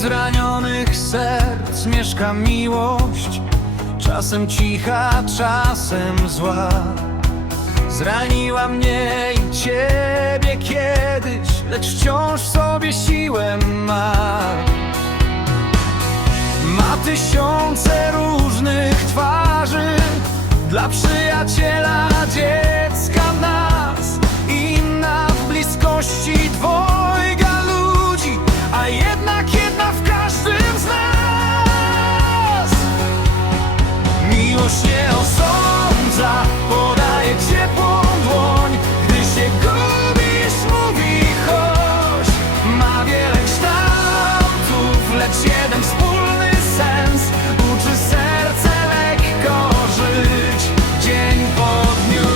zranionych serc mieszka miłość, czasem cicha, czasem zła. Zraniła mnie i ciebie kiedyś, lecz wciąż sobie siłę ma. Ma tysiące różnych twarzy Dla przyjaciela Miłość nie osądza Podaje ciepłą dłoń. Gdy się gubisz mówi chodź Ma wiele kształtów Lecz jeden wspólny sens. Uczy serce lekko żyć Dzień po dniu.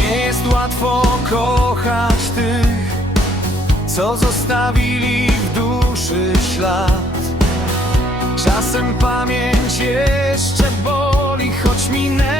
Nie jest łatwo kochać tych co zostawili w duszy ślad. Czasem pamięć jeszcze boli, choć minęło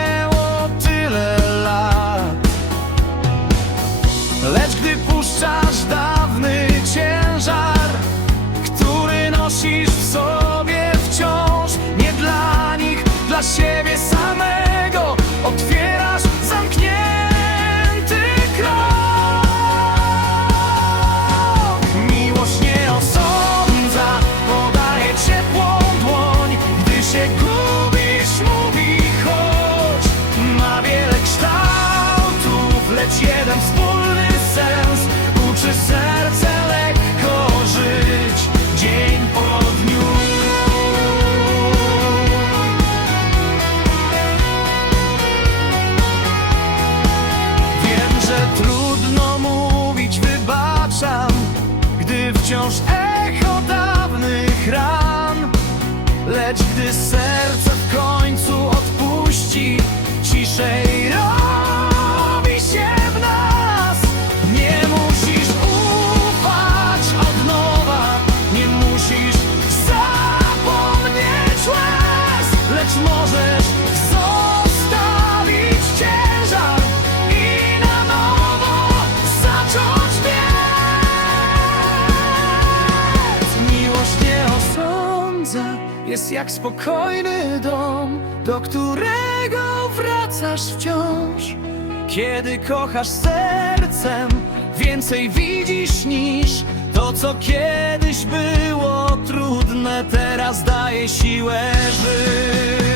Lecz gdy serce w końcu odpuści Ciszej Jest jak spokojny dom Do którego wracasz wciąż. Kiedy kochasz sercem Więcej widzisz niż To co kiedyś było trudne Teraz daje siłę żyć